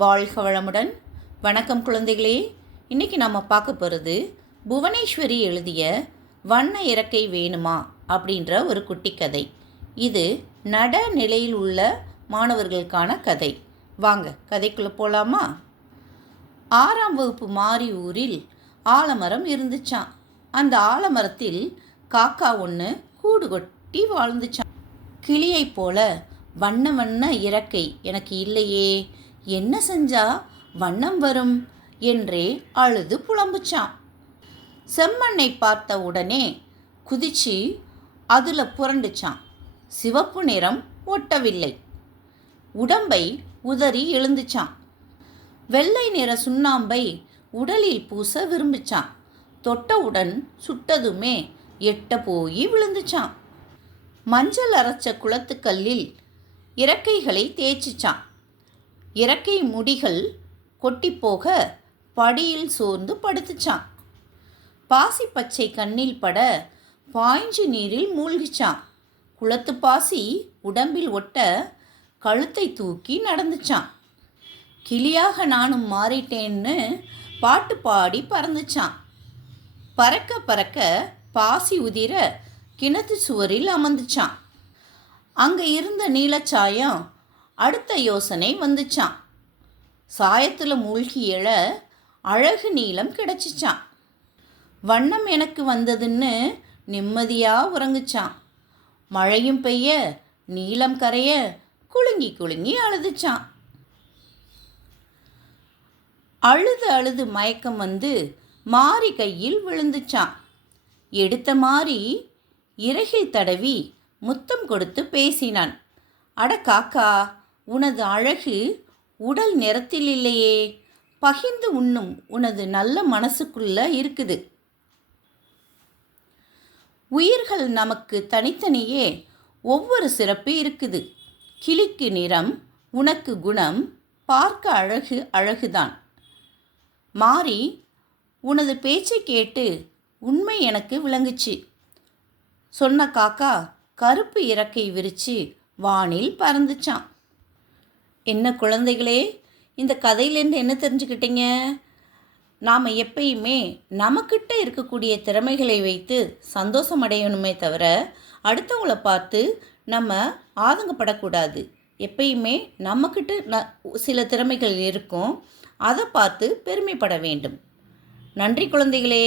வாழ்க வளமுடன். வணக்கம் குழந்தைகளே. இன்றைக்கி நம்ம பார்க்க போகிறது புவனேஸ்வரி எழுதிய வண்ண இறக்கை வேணுமா? அப்படின்ற ஒரு குட்டி கதை. இது நட நிலையில் உள்ள மாணவர்களுக்கான கதை. வாங்க கதைக்குள்ளே போகலாமா ஆறாம் வகுப்பு மாறி ஊரில் ஆலமரம் இருந்துச்சான் அந்த ஆலமரத்தில் காக்கா ஒன்று கூடு கொட்டி வாழ்ந்துச்சான் கிளியைப் போல வண்ண வண்ண இறக்கை எனக்கு இல்லையே. என்ன செஞ்சா? வண்ணம் வரும் என்றே அழுது புலம்புச்சான். செம்மண்ணை பார்த்த உடனே குதிச்சு அதில் புரண்டுச்சான். சிவப்பு நிறம் ஒட்டவில்லை. உடம்பை உதறி எழுந்துச்சான். வெள்ளை நிற சுண்ணாம்பை உடலில் பூச விரும்பிச்சான். தொட்டவுடன் சுட்டதுமே எட்ட போய் விழுந்துச்சான். மஞ்சள் அரைச்ச குளத்துக்கல்லில் இறக்கைகளை தேய்ச்சிச்சான். இறக்கை முடிகள் கொட்டிப்போக படியில் சோர்ந்து படுத்துச்சான் பாசி பச்சை கண்ணில் பட பாய்ஞ்சு நீரில் மூழ்கிச்சான் குளத்து பாசி உடம்பில் ஒட்ட கழுத்தை தூக்கி நடந்துச்சான் கிளியாக நானும் மாறிட்டேன்னு பாட்டு பாடி பறந்துச்சான் பறக்க பறக்க பாசி உதிர கிணத்து சுவரில் அமர்ந்துச்சான் அங்கே இருந்த நீலச்சாயம் அடுத்த யோசனை வந்துச்சான் சாயத்தில் மூழ்கி எழ அழகு நீளம் கிடச்சிச்சான் வண்ணம் எனக்கு வந்ததுன்னு நிம்மதியாக உறங்குச்சான் மழையும் பெய்ய நீளம் கரைய குலுங்கி குலுங்கி அழுதுச்சான் அழுது அழுது மயக்கம் வந்து மாறி கையில் விழுந்துச்சான் எடுத்த மாறி இறகில் தடவி முத்தம் கொடுத்து பேசினான். அட காக்கா உனது அழகு உடல் நிறத்தில் இல்லையே. பகிர்ந்து உண்ணும் உனது நல்ல மனசுக்குள்ள இருக்குது. உயிர்கள் நமக்கு தனித்தனியே ஒவ்வொரு சிறப்பு இருக்குது. கிளிக்கு நிறம் உனக்கு குணம் பார்க்க அழகு அழகுதான். மாறி உனது பேச்சை கேட்டு உண்மை எனக்கு விளங்குச்சு. சொன்ன காக்கா கருப்பு இறக்கை விரித்து வானில் பறந்துச்சான் என்ன குழந்தைகளே இந்த கதையிலேருந்து என்ன தெரிஞ்சுக்கிட்டீங்க? நாம் எப்பயுமே நமக்கிட்ட இருக்கக்கூடிய திறமைகளை வைத்து சந்தோஷம் அடையணுமே தவிர அடுத்தவங்கள பார்த்து நம்ம ஆதங்கப்படக்கூடாது. எப்பயுமே நம்மக்கிட்ட ந சில திறமைகள் இருக்கும். அதை பார்த்து பெருமைப்பட வேண்டும். நன்றி குழந்தைகளே!